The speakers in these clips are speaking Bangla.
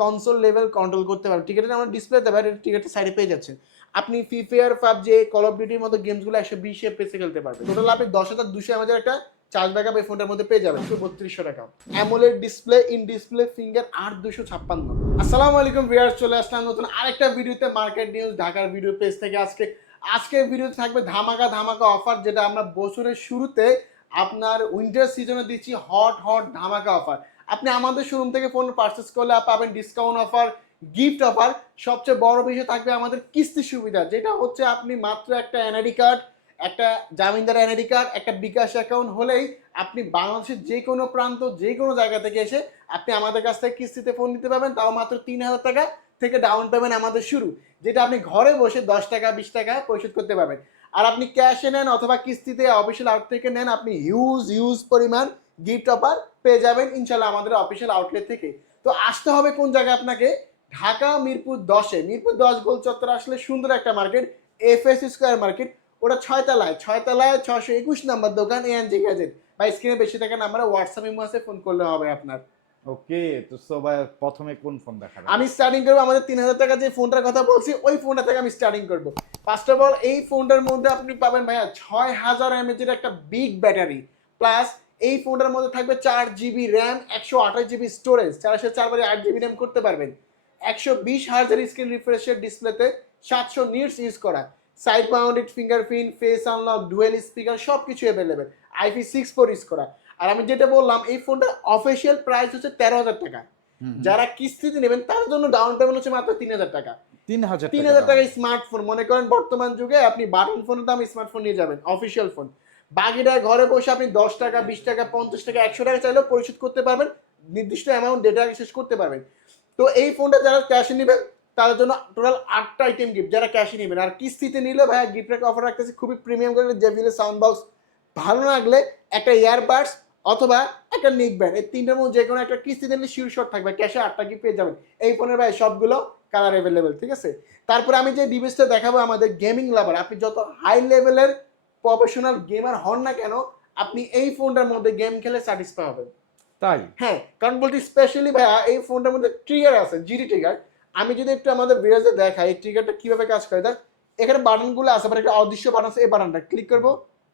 কনসোল লেভেল কন্ট্রোল করতে পারবেন টিকেটের আমরা ডিসপ্লে দেবে টিকেটের সাইডে পেয়ে যাচ্ছেন আপনি Free Fire PUBG Call of ডিউটির মতো গেমসগুলো একশো বিশ এফপিএসে খেলতে পারবেন। টোটাল আপনি দশ হাজার দুশো এমএজের একটা চার্জ ব্যাকআপ এই ফোনটার মধ্যে পেয়ে যাবেন। বত্রিশশো টাকা। AMOLED display in display finger আট দুশো ছাপ্পান্ন। আসসালামু আলাইকুম ভিউয়ার্স চলে আসলাম নতুন আরেকটা ভিডিওতে মার্কেট নিউজ ঢাকার ভিডিও পেজ থেকে আজকে। আজকের ভিডিওতে থাকবে ধামাকা ধামাকা অফার যেটা আমরা বছরের শুরুতে আপনার উইন্টার সিজনে দিচ্ছি হট হট ধামাকা অফার আপনি আমাদের শোরুম থেকে ফোন পারচেস করলে পাবেন ডিসকাউন্ট অফার গিফট অফার সবচেয়ে বড় বিষয় থাকবে আমাদের কিস্তি সুবিধা, যেটা হচ্ছে আপনি মাত্র একটা এনআইডি কার্ড একটা জামিনদার এনআইডি কার্ড একটা বিকাশ অ্যাকাউন্ট হলেই আপনি বাংলাদেশের যে কোনো প্রান্ত যে কোনো জায়গা থেকে এসে আপনি আমাদের কাছ থেকে কিস্তিতে ফোন নিতে পারবেন, তাও মাত্র তিন হাজার টাকা থেকে ডাউন পেমেন্ট আমাদের শুরু, যেটা আপনি ঘরে বসে দশ টাকা, বিশ টাকা পরিশোধ করতে পারবেন। আর আপনি ক্যাশে নেন অথবা কিস্তিতে অফিসিয়াল আউট থেকে নেন, আপনি হিউজ হিউজ পরিমাণ গিফট অফার পেয়ে যাবেন ইনশাল্লাহ আমাদের অফিসিয়াল আউটলেট থেকে। তো আসতে হবে কোন জায়গায় আপনাকে? ঢাকা মিরপুর দশে। মিরপুর দশ গোল চত্বর আসলে সুন্দর একটা market F S square market ওটা ছয়তলায়। ছয়তলায় ছশো একুশ নাম্বার দোকান এএনজি গ্যাজেট বা স্ক্রিনে বেশি টাকা নাম্বারে হোয়াটসঅ্যাপ ইমো আছে ফোন করলে হবে আপনার। ওকে তো সো ভাই প্রথমে কোন ফোন দেখাবেন? আমি স্টার্টিং করব আমাদের তিন হাজার টাকা যে ফোনটার কথা বলছি ওই ফোনটা থেকে আমি স্টার্টিং করব। ফার্স্ট অফ অল এই ফোনটার মধ্যে আপনি পাবেন ভাইয়া ছয় হাজার এমএচ একটা বিগ ব্যাটারি প্লাস এই ফোনটার মধ্যে থাকবে চার জিবি র্যাম একশো আঠাশ জিবি স্টোরেজ চারশো চারবারে আট জিবি র্যাম করতে পারবেন। একশো বিশ হাজার স্ক্রিন রিফ্রেশের ডিসপ্লেতে সাতশো নিটস ইউজ করা। Side mounted fingerprint face unlock dual speaker সব কিছু available IP six four use করা। আর আমি যেটা বললাম এই ফোনটার অফিসিয়াল প্রাইস হচ্ছে তেরো হাজার টাকা। যারা কিস্তিতে নেবেন তার জন্য ডাউন পেমেন্ট হচ্ছে মাত্র তিন হাজার টাকা। তিন হাজার তিন হাজার টাকা স্মার্টফোন মনে করেন বর্তমান যুগে আপনি বাটন ফোনের দাম স্মার্টফোন নিয়ে যাবেন অফিসিয়াল ফোন বাকিটা ঘরে বসে আপনি দশ টাকা, বিশ টাকা, পঞ্চাশ টাকা, একশো টাকা চাইলেও পরিশোধ করতে পারবেন, নির্দিষ্ট অ্যামাউন্ট ডেটা শেষ করতে পারবেন। তো এই ফোনটা যারা ক্যাশে নেবেন, তাদের জন্য টোটাল আটটা আইটেম গিফট যারা ক্যাশে নেবেন। আর কিস্তিতে নিলে ভাইয়া গিফট রেখে অফার রাখতেছে, খুবই প্রিমিয়াম করে জেবিএল সাউন্ড বক্স ভালো লাগলে একটা ইয়ারবাডস অথবা একটা নিক ব্যান্ড এই তিনটার মধ্যে যে কোনো একটা কিস্তিতে নিলে শিওর শট থাকবে ক্যাশে আটটা গিফট পেয়ে যাবেন। এই ফোনের ভাই সবগুলো কালার অ্যাভেলেবেল ঠিক আছে? তারপরে আমি যে ডিভাইসটা দেখাবো আমাদের গেমিং লাভার আপনি যত হাই লেভেলের প্রফেশনাল গেমার হন না কেন আপনি এই ফোনটার মধ্যে গেম খেলে স্যাটিসফাই হবেন। তাই? হ্যাঁ কারণ বলতে স্পেশালি ভাইয়া এই ফোনটার মধ্যে ট্রিগার আছে জিডি ট্রিগার আমি যদি একটু আমাদের ভিডিওতে দেখাই এই ট্রিগারটা কীভাবে কাজ করে দেখ এখানে বাটনগুলো আছে আবার একটা অদৃশ্য বাটন আছে এই বাটনটা ক্লিক করব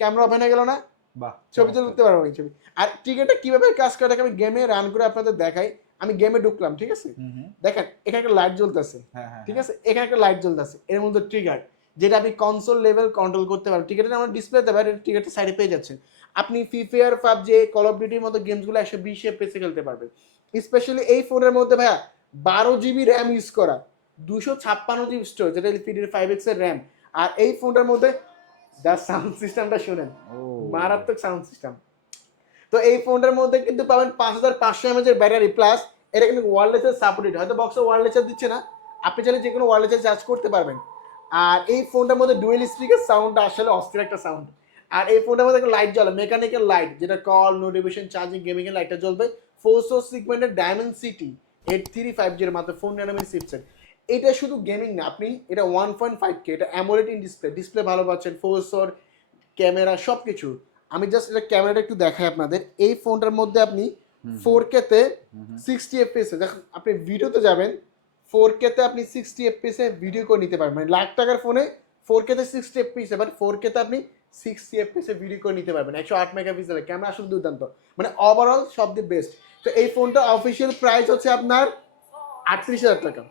ক্যামেরা ওপেন হয়ে গেল না? বাহ ছবি তুলে উঠতে পারব এই ছবি। আর ট্রিগারটা কীভাবে কাজ করে দেখে আমি গেমে রান করে আপনাদের দেখাই। আমি গেমে ঢুকলাম ঠিক আছে? দেখেন এখানে একটা লাইট জ্বলতেছে। হ্যাঁ হ্যাঁ ঠিক আছে? এখানে একটা লাইট জ্বলতেছে। এর মধ্যে ট্রিগার যেটা আপনি কনসোল লেভেল কন্ট্রোল করতে পারবেন। টিকেটের আমরা ডিসপ্লে দেবে টিকেটের সাইডে পেয়ে যাচ্ছেন। আপনি free fire PUBG call of ডিউটির মতো গেমসগুলো একশো বিশ এফপিএসে খেলতে পারবেন। স্পেশালি এই ফোনের মধ্যে ভাইয়া বারো জিবি র্যাম ইউজ করা। দুশো ছাপ্পান্ন জিবি স্টোরেজ যেটা এলপিডির ফাইভ এক্সের র্যাম আর এই ফোনটার মধ্যে যা সাউন্ড সিস্টেমটা শোনেন। মারাত্মক সাউন্ড সিস্টেম তো এই ফোনটার মধ্যে কিন্তু পাবেন পাঁচ হাজার পাঁচশো এমএচ এর ব্যাটারি প্লাস এটা কিন্তু ওয়ারলেসের সাপোর্টেড হয়তো বক্সে ওয়ারলেস চার্জ দিচ্ছে না। আপনি চাইলে যে কোনো ওয়ারলেসের চার্জ করতে পারবেন। আর এই ফোনটার মধ্যে ডুয়েল স্পিকার সাউন্ডটা আসলে অস্থির একটা সাউন্ড আর এই ফোনটার মধ্যে একটা লাইট জ্বলে মেকানিক্যাল লাইট যেটা কল নোটিফিকেশন চার্জিং গেমিং এর লাইটটা জ্বলবে। ফোরশো সিগমেন্টের Dimensity eight three five zero মাত্র ফোন নিরানব্বই সিপসেট এটা শুধু গেমিং না আপনি এটা ওয়ান পয়েন্ট ফাইভ কে এটা অ্যামোলেড ইন ডিসপ্লে ডিসপ্লে ভালো পাচ্ছেন ফোরশোর ক্যামেরা সব কিছু আমি জাস্ট এটা ক্যামেরাটা একটু দেখাই আপনাদের। এই ফোনটার মধ্যে আপনি ফোর কেতে সিক্সটি এফপিএস দেখুন আপনি ভিডিওতে যাবেন ফোর কেতে আপনি সিক্সটি এফপিসে ভিডিও করে নিতে পারবেন। মানে লাখ টাকার ফোনে ফোর কেতে সিক্সটি এফপিএস বাট ফোর কেতে আপনি সিক্সটি এফপিসে ভিডিও করে নিতে পারবেন। একশো আট মেগাপিক্সেলের ক্যামেরা আসলে দুর্দান্ত। মানে ওভারঅল সব দি বেস্ট তো এই ফোনটা অফিসিয়াল প্রাইস হচ্ছে আপনার আটত্রিশ হাজার টাকা।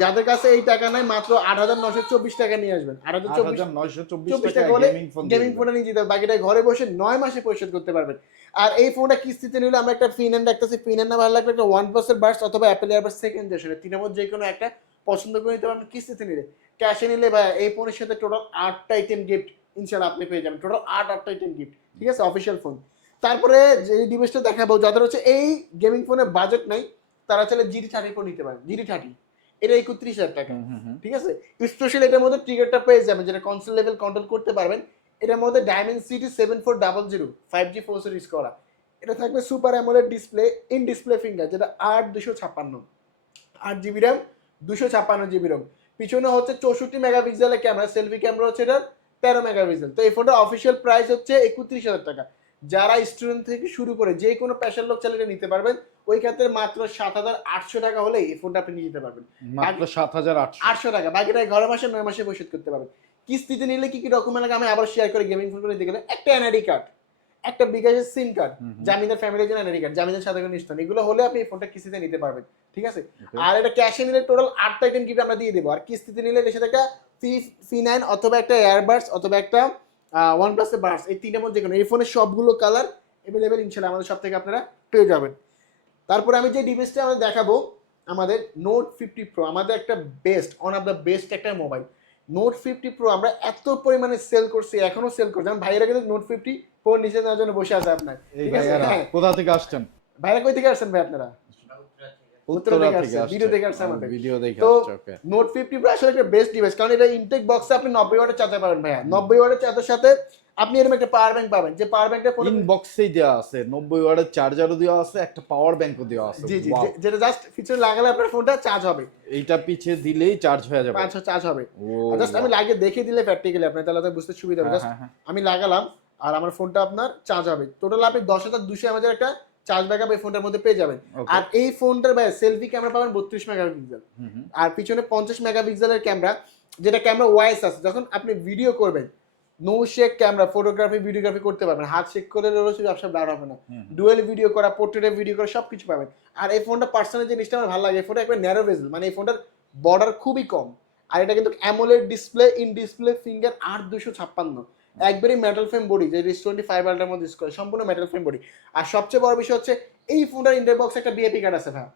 যাদের কাছে এই টাকা নাই মাত্র আট হাজার নশো চব্বিশ টাকা নিয়ে আসবেন। আট হাজার চব্বিশ টাকা হলে গেমিং ফোনটা নিয়ে যেতে বাকিটা ঘরে বসে নয় মাসে পরিশোধ করতে পারবেন। আর এই ফোনটা কিস্তিতে নিলে আমরা একটা ফিন এন্ড দেখতেছি। ফিন এন্ড ভালো লাগলে একটা ওয়ান প্লাসের বার্স অথবা অ্যাপেল এয়ারবাস সেকেন্ড জেনারেশন তিনের মধ্যে যে কোনো একটা পছন্দ করে নিতে পারবেন কিস্তিতে নিলে। ক্যাশে নিলে ভাই এই ফোনের সাথে টোটাল আটটা আইটেম গিফট ইনশাল্লাহ আপনি পেয়ে যাবেন। টোটাল আট আটটা আইটেম গিফট ঠিক আছে? অফিসিয়াল ফোন তারপরে যে ডিভাইসটা দেখাবো যাদের হচ্ছে এই গেমিং ফোনের বাজেট নাই তারা চাইলে জিডি থার্টি ফোন নিতে পারেন জিডি থার্টি। এটা একত্রিশ হাজার টাকা। ঠিক আছে? স্পেশালি এটার মধ্যে ট্রিগারটা পেয়ে যাবেন যেটা কনসোল লেভেল কন্ট্রোল করতে পারবেন। এটার মধ্যে Dimensity seven four double zero five G four use করা। এটা থাকবে super AMOLED display in display finger যেটা আট দুশো ছাপ্পান্ন। আট জিবি র্যাম দুশো ছাপ্পান্ন জিবি র্যাম পিছনে হচ্ছে চৌষট্টি মেগাপিক্সেলের ক্যামেরা সেলফি ক্যামেরা হচ্ছে এটার তেরো মেগাপিক্সেল তো এই ফোনটার অফিসিয়াল প্রাইস হচ্ছে একত্রিশ হাজার টাকা। যারা স্টুডেন্ট থেকে শুরু করে যে কোনো প্যাশন লোক চালিয়ে নিতে পারবেন ওই ক্ষেত্রে মাত্র সাত হাজার আটশো টাকা হলে এই ফোনটা আপনি নিয়ে যেতে পারবেন। মাত্র সাত হাজার আটশো। টাকা বাকিটা ঘরে মাসে নয় মাসে পরিশোধ করতে পারবেন। কিস্তিতে নিলে কি কি ডকুমেন্ট লাগে আমি আবার শেয়ার করে গেমিং ফোন করে দিতে গেলে একটা এনআইডি কার্ড একটা বিকাশের সিম কার্ড। জামিনের ফ্যামিলির জন্য এনআইডি কার্ড জামিনের সাথে কোনো নিষ্ঠান এগুলো হলে আপনি এই ফোনটা কিস্তিতে নিতে পারবেন ঠিক আছে? আর এটা ক্যাশে নিলে টোটাল আটটা আইটেম গিফট আমরা দিয়ে দেবো। আর কিস্তিতে নিলে এর সাথে একটা ফি ফি নাইন অথবা একটা এয়ারবাডস অথবা একটা ওয়ান প্লাসের বাডস এই তিনটার মধ্যে কোনো এই ফোনের সবগুলো কালার অ্যাভেলেবেল ইনশাল্লাহ আমাদের সব থেকে আপনারা পেয়ে যাবেন। তারপরে আমি যে ডিভাইসটা আমাদের দেখাবো আমাদের নোট ফিফটি প্রো আমাদের একটা best one of the best একটা মোবাইল নোট ফিফটি প্রো আমরা এত পরিমাণে সেল করছি এখনও সেল করছি। যেমন ভাইরা কিন্তু নোট ফিফটি প্রো নিচে নেওয়ার জন্য বসে আছে আপনার? ভাইয়ারা হ্যাঁ। কোথা থেকে আসছেন? ভাইরা কই থেকে আসছেন ভাই আপনারা? উত্তরা থেকে থেকে আসছে। আমাদের। ভিডিও দেখে তো- নোট ফিফটি আসলে একটা বেস্ট ডিভাইস কারণ এটা ইনটেক বক্সে আপনি নব্বই ওয়াটের চার্জার পাবেন ভাইয়া। নব্বই ওয়াটের চার্জার সাথে আপনি এরকম একটা পাওয়ার ব্যাংক পাবেন। যে পাওয়ার ব্যাংকটা ইনবক্সেই দেওয়া আছে নব্বই ওয়াটের চার্জারও দেওয়া আছে একটা পাওয়ার ব্যাংকও দেওয়া আছে। জি জি যেটা জাস্ট ফিচার লাগালে আপনার ফোনটা চার্জ হবে। এইটা পিছে দিলেই চার্জ হয়ে যাবে। চার্জ হবে। জাস্ট আমি লাগিয়ে দেখিয়ে দিলে প্র্যাকটিক্যালি আপনার তাহলে বুঝতে সুবিধা হবে। হ্যাঁ, জাস্ট হ্যাঁ, হ্যাঁ। আমি লাগালাম আর আমার ফোনটা আপনার চার্জ হবে। টোটাল আপনি দশ হাজার দুশো এমএজের একটা চার্জ ব্যাকআপ এই ফোনটার মধ্যে পেয়ে যাবেন। আর এই ফোনটার ভাই সেলফি ক্যামেরা পাবেন বত্রিশ মেগাপিক্সেল। আর পিছনে পঞ্চাশ মেগাপিক্সেলের ক্যামেরা যেটা ক্যামেরা ওয়াইস আছে। যখন আপনি ভিডিও করবেন no shake camera photography videography করতে পারবেন। হাত শেক করে রয়েছে ব্যবসা ব্লার হবে না। ডুয়েল ভিডিও করা পোর্ট্রেটে ভিডিও করা সব কিছু পাবেন। আর এই ফোনটা পার্সোনাল জিনিসটা আমার ভালো লাগে এই ফোনটা একবার ন্যারো বেজেল মানে এই ফোনটার বর্ডার খুবই কম। আর এটা কিন্তু AMOLED display in display finger আট দুশো ছাপ্পান্ন। একবারই মেটাল ফ্রেম বডি যে রিস টোয়েন্টি ফাইভ আল্টার মধ্যে use করে সম্পূর্ণ মেটাল ফ্রেম বডি আর সবচেয়ে বড় বিষয় হচ্ছে এই ফোনটার ইন্টার বক্সে একটা বিএপি কার্ড আছে ভাই।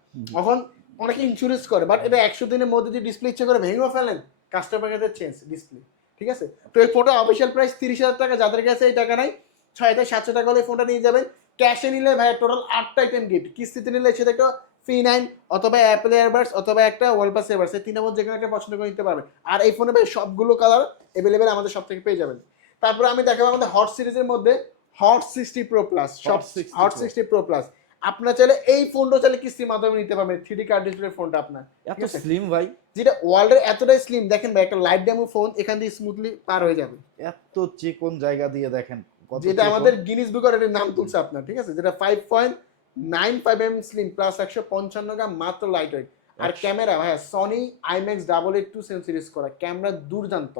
এখন অনেকে ইন্স্যুরেন্স করে বাট এটা একশো দিনের মধ্যে যদি ডিসপ্লে ইচ্ছে করে ভেঙেও ফেলেন কাস্টমার কাছে চেঞ্জ ডিসপ্লে ঠিক আছে? তো এই ফোনটা অফিসিয়াল প্রাইস তিরিশ হাজার টাকা যাদের কাছে এই টাকা নাই ছয় থেকে সাতশো টাকা হলে ফোনটা নিয়ে যাবেন। ক্যাশে নিলে ভাই টোটাল আটটা আইটেম গিফট কিস্তিতে নিলে সেটা একটা ফি নাইন অথবা অ্যাপেল এয়ারবাডস অথবা একটা ওয়ালপাস এয়ারবাডস এই তিনটার মধ্যে যে কোনো একটা পছন্দ করে নিতে পারবেন। আর এই ফোনে ভাই সবগুলো কালার অ্যাভেলেবেল আমাদের সব থেকে পেয়ে যাবেন। তারপরে আমি দেখাবো আমাদের হট সিরিজের মধ্যে হট সিক্সটি প্রো প্লাস সব Hot 60 Hot sixty pro plus আপনার চাইলে এই ফোনটা চাইলে কিস্তির মাধ্যমে নিতে পারবেন থ্রি কার্ড ডিসপ্লে ফোনটা আপনার। এত স্লিম ভাই। যেটা ওয়ার্ল্ডের এতটাই স্লিম দেখেন ভাই একটা লাইট ডেমো ফোন এখান দিয়ে স্মুথলি পার হয়ে যাবে। এত যে কোন জায়গা দিয়ে দেখেন যেটা আমাদের গিনিস বুকের এর নাম তুলছে আপনার ঠিক আছে? যেটা five point nine five M slim plus একশো পঞ্চান্ন গ্রাম মাত্র লাইট ওয়েট আর ক্যামেরা হ্যাঁ Sony IMAX double eight two seven series করা ক্যামেরা দুর্দান্ত।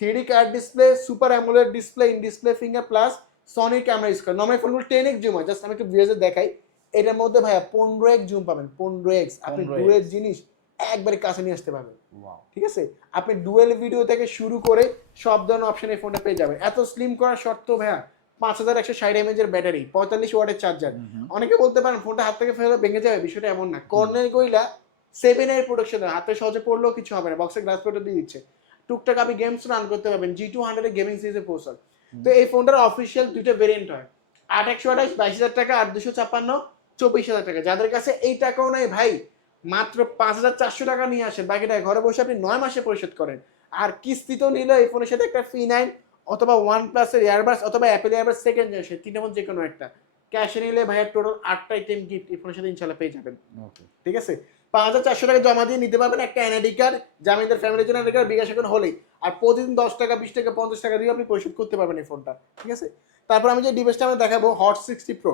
Three curved display super AMOLED display in display finger plus সনির camera use করে। নর্মাল ফোনগুলো টেন এক্স জুম হয়। জাস্ট আমি একটু ভিউজে দেখাই। এটার মধ্যে ভাইয়া পনেরো এক্স জুম পাবেন। পনেরো এক্স আপনি দূরের জিনিস একবারে কাছে নিয়ে আসতে পারবেন। ঠিক আছে? আপনি ডুয়েল ভিডিও থেকে শুরু করে সব ধরনের অপশন এই ফোনটা পেয়ে যাবেন। এত স্লিম করার শর্ত ভাইয়া পাঁচ হাজার একশো ষাট এমএজ এর ব্যাটারি পঁয়তাল্লিশ ওয়াটের চার্জার। অনেকে বলতে পারেন ফোনটা হাত থেকে ফেলে ভেঙে যাবে বিষয়টা এমন না। কর্নার গইলা সেভেন এর প্রোডাকশন হাতে সহজে পড়লেও কিছু হবে না। বক্সে গ্লাস প্রোটেক্ট দিয়ে দিচ্ছে। টুকটাক আপনি গেমস রান করতে পারবেন জি টু হান্ড্রেড গেমিং সিরিজে পৌঁছাল তো এই ফোনটার অফিসিয়াল দুইটা ভেরিয়েন্ট হয়। আট একশো আঠাশ বাইশ হাজার টাকা আর দুশো ছাপ্পান্ন চব্বিশ হাজার টাকা। যাদের কাছে এই টাকাও নাই ভাই মাত্র পাঁচ হাজার চারশো টাকা নিয়ে আসেন। বাকিটা ঘরে বসে আপনি নয় মাসে পরিশোধ করেন। আর কিস্তিতেও নিলে এই ফোনের সাথে একটা ফি নাইন অথবা ওয়ান প্লাসের এয়ারবাস অথবা অ্যাপেল এয়ারবাস সেকেন্ড জেনারেশন তিনটার মধ্যে যে কোনো একটা ক্যাশে নিলে ভাইয়ের টোটাল আটটা আইটেম গিফট এই ফোনের সাথে ইনশাল্লাহ পেয়ে যাবেন। ঠিক আছে? পাঁচ হাজার চারশো টাকা জমা দিয়ে নিতে পারবেন একটা এনআইডি কার্ড, জামিনদার ফ্যামিলির জন্য এনআইডি কার্ড বিকাশ এখন হলেই। আর প্রতিদিন দশ টাকা, বিশ টাকা, পঞ্চাশ টাকা দিয়ে আপনি পরিশোধ করতে পারবেন এই ফোনটা ঠিক আছে? তারপর আমি যে ডিভাইসটা আমি দেখাবো হট সিক্সটি প্রো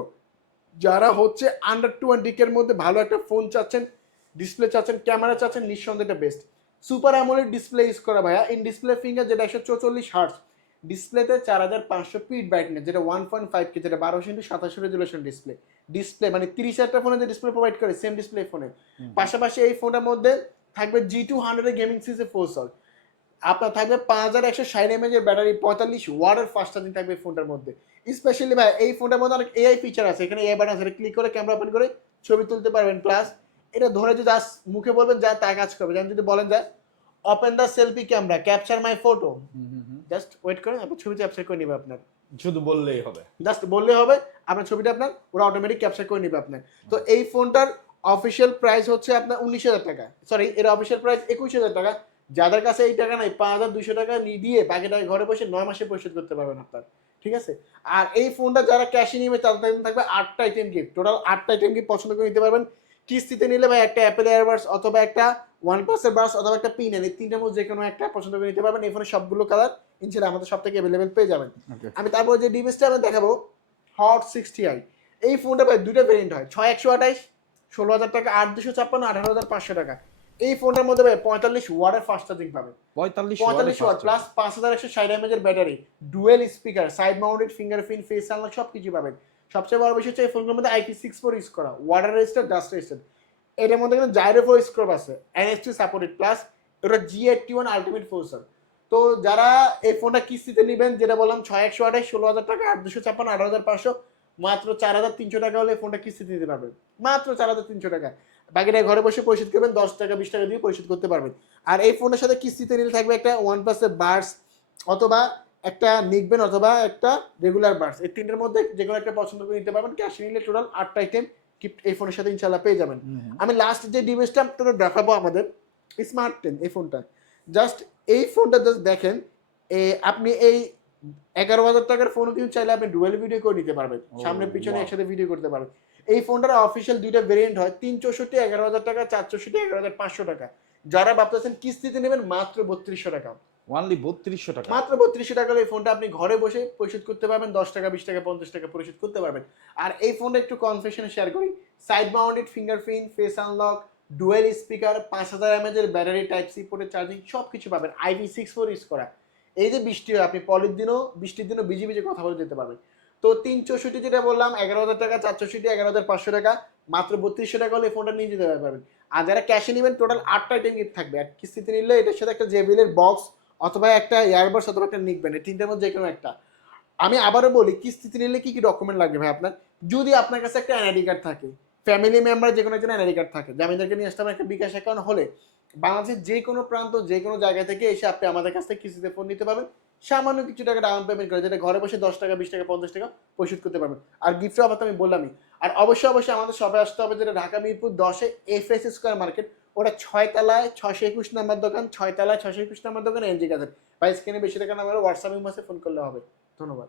যারা হচ্ছে আন্ডার টু টোয়েন্টি কের মধ্যে ভালো একটা ফোন চাচ্ছেন ডিসপ্লে চাচ্ছেন ক্যামেরা চাচ্ছেন, নিঃসন্দেহে এটা best super AMOLED display use করা ভাইয়া। ইন ডিসপ্লে ফিঙ্গার যেটা একশো চৌচল্লিশ হার্টস ডিসপ্লেতে চার হাজার পাঁচশো পিট ব্রাইটনেস যেটা ওয়ান পয়েন্ট ফাইভ কে যেটা বারোশো ইন্টু সাতাশশো রেজুলেশন ডিসপ্লে ডিসপ্লে মানে তিরিশ হাজার ফোনে যে ডিসপ্লে প্রোভাইড করে সেম ডিসপ্লে ফোনে পাশাপাশি এই ফোনটার মধ্যে থাকবে জি টু হান্ড্রেড গেমিং সিরিজের ফোর সল আপনার থাকবে পাঁচ হাজার একশো ষাট এমএজ এর ব্যাটারি পঁয়তাল্লিশ ওয়ার্ডের ফাস্ট চার্জিং থাকবে এই ফোনটার মধ্যে। স্পেশালি ভাই এই ফোনটার মধ্যে অনেক এআই ফিচার আছে। এখানে এআই বাটন আছে ক্লিক করে ক্যামেরা ওপেন করে ছবি তুলতে পারবেন। প্লাস এটা ধরে যদি জাস্ট মুখে বলবেন যা তা কাজ করবে। যেমন যদি বলেন যা open the selfie camera capture my photo. Just wait করেন আপনার ছবি ক্যাপচার করে নেবে আপনার। শুধু বললেই হবে। জাস্ট বললেই হবে আপনার ছবিটা আপনার ওরা অটোমেটিক ক্যাপচার করে নেবে আপনার। তো এই ফোনটার অফিসিয়াল প্রাইস হচ্ছে আপনার উনিশ হাজার টাকা। সরি এর অফিসিয়াল প্রাইস একুশ হাজার টাকা। যাদের কাছে এই টাকা নাই পাঁচ হাজার দুশো টাকা নিয়ে দিয়ে বাকি টাকা ঘরে বসে নয় মাসে পরিশোধ করতে পারবেন আপনার। ঠিক আছে? আর এই ফোনটা যারা ক্যাশে নিবে তাদের থাকবে আটটা আইটেম গিফট টোটাল আটটা আইটেম গিফট পছন্দ করে নিতে পারবেন। কিস্তিতে নিলে ভাই একটা অ্যাপেল এয়ারবাস অথবা একটা ওয়ান প্লাসের বাস অথবা একটা পিন এই তিনটার মধ্যে যে কোনো একটা পছন্দ করে নিতে পারবেন। এই ফোনের সবগুলো কালার ইনশাল্লাহ আমাদের সব থেকে অ্যাভেলেবেল পেয়ে যাবেন। আমি তারপর যে ডিভাইসটা আমি দেখাবো হট সিক্সটি আই এই ফোনটা ভাই দুটো ভেরিয়েন্ট হয় ছয় একশো আঠাইশ ষোলো হাজার টাকা আট দুশো ছাপ্পান্ন আঠারো হাজার পাঁচশো টাকা। এই ফোনটার মধ্যে ভাই পঁয়তাল্লিশ ওয়ার্ডের ফাস্ট চার্জিং পাবেন। পঁয়তাল্লিশ পঁয়তাল্লিশ ওয়াট প্লাস পাঁচ হাজার একশো ষাট এমএজের battery dual speaker side mounted fingerprint face unlock সব কিছু পাবেন। সবচেয়ে বড় বিষয় হচ্ছে এই ফোনগুলোর মধ্যে আইপি সিক্স ফোর ইউজ করা ওয়াটার রেজিস্টার ডাস্ট রেজিস্টার এটার মধ্যে কিন্তু জাইরো ফোর স্ক্রপ আছে এনএসটি সাপোর্টেড প্লাস এটা G eighty one ultimate processor তো যারা এই ফোনটা কিস্তিতে নেবেন, যেটা বললাম ছয় একশো আঠাশ, ষোলো হাজার টাকা আট দুশো ছাপ্পান্ন আট হাজার পাঁচশো, মাত্র চার হাজার তিনশো টাকা হলে ফোনটা কিস্তিতে দিতে পারবেন। মাত্র চার হাজার তিনশো টাকা। বাকিটা ঘরে বসে পরিশোধ করবেন, দশ টাকা, বিশ টাকা দিয়ে পরিশোধ করতে পারবেন। আর এই ফোনের সাথে কিস্তিতে নিলে থাকবে একটা ওয়ান প্লাসের বার্স অথবা একটা নিকবেন অথবা একটা রেগুলার বার্স এই তিনটের মধ্যে যে কোনো একটা পছন্দ করে নিতে পারবেন। ক্যাশ নিলে টোটাল আটটা আইটেম গিফট এই ফোনের সাথে ইনশাল্লাহ পেয়ে যাবেন। আমি লাস্ট যে ডিভাইসটা আপনাদের দেখাবো আমাদের স্মার্ট টেন এই ফোনটা জাস্ট এই ফোনটা জাস্ট দেখেন আপনি এই এগারো হাজার টাকার ফোন কিন্তু চাইলে আপনি ডুয়েল ভিডিও করে নিতে পারবেন। সামনে পিছনে একসাথে ভিডিও করতে পারবেন। এই ফোনটার অফিসিয়াল দুইটা ভেরিয়েন্ট হয় তিন চৌষট্টি এগারো হাজার টাকা চার চৌষট্টি এগারো হাজার পাঁচশো টাকা। যারা ভাবতেছেন কিস্তিতে নেবেন মাত্র বত্রিশশো টাকা। ওয়ানলি বত্রিশশো টাকা। মাত্র বত্রিশশো টাকা এই ফোনটা আপনি ঘরে বসে পরিশোধ করতে পারবেন, দশ টাকা, বিশ টাকা, পঞ্চাশ টাকা পরিশোধ করতে পারবেন। আর এই ফোনটা একটু কনফেশনে শেয়ার করি side mounted fingerprint face unlock dual speaker পাঁচ হাজার এমএজ এর ব্যাটারি টাইপ সি পোর্টের চার্জিং সব কিছু পাবেন। আইপি সিক্স ফোর ইউজ করা। এই যে বৃষ্টি হয় আপনি পলির দিনও, বৃষ্টির দিনও বিজি বিজি কথা বলে যেতে পারবেন। তো তিন চৌষট্টি যেটা বললাম, এগারো হাজার টাকা, চার চৌষট্টি, এগারো হাজার পাঁচশো টাকা, মাত্র বত্রিশশো টাকা হলে ফোনটা নিয়ে যেতে পারবেন। আর যারা ক্যাশে নেবেন টোটাল আটটা আইটেম গিফট থাকবে। আর কিস্তিতে নিলে এটার সাথে একটা জেবিলের বক্স অথবা একটা এয়ারবাস অথবা একটা নিকবেন এই তিনটার মধ্যে যে কোনো একটা। আমি আবারও বলি, কিস্তিতে নিলে কি কি ডকুমেন্ট লাগবে ভাই আপনার? যদি আপনার কাছে একটা এনআইডি কার্ড থাকে ফ্যামিলি মেম্বার যে কোনো একজন এনআইডি কার্ড থাকে, জামিনদারকে নিয়ে আসতে একটা বিকাশ অ্যাকাউন্ট হলে, বাংলাদেশের যে কোনো প্রান্ত যে কোনো জায়গা থেকে এসে আপনি আমাদের কাছ থেকে কিস্তিতে ফোন নিতে পারবেন। সামান্য কিছু টাকা ডাউন পেমেন্ট করে, যেটা ঘরে বসে দশ টাকা, বিশ টাকা, পঞ্চাশ টাকা পরিশোধ করতে পারবেন। আর গিফটের অফার আমি বললামই। আর অবশ্যই অবশ্যই আমাদের সবাই আসতে হবে যেটা ঢাকা, মিরপুর, দশে এফ এস স্কোয়ার মার্কেট ওটা ছয় তলায় ছশো একুশ নাম্বার দোকান, ছয় তালায় ছশো একুশ নাম্বার দোকান এনজি কাজের বা স্ক্রিনে বেশি টাকা নাম্বার হোয়াটসঅ্যাপ মাসে ফোন করলে হবে। ধন্যবাদ।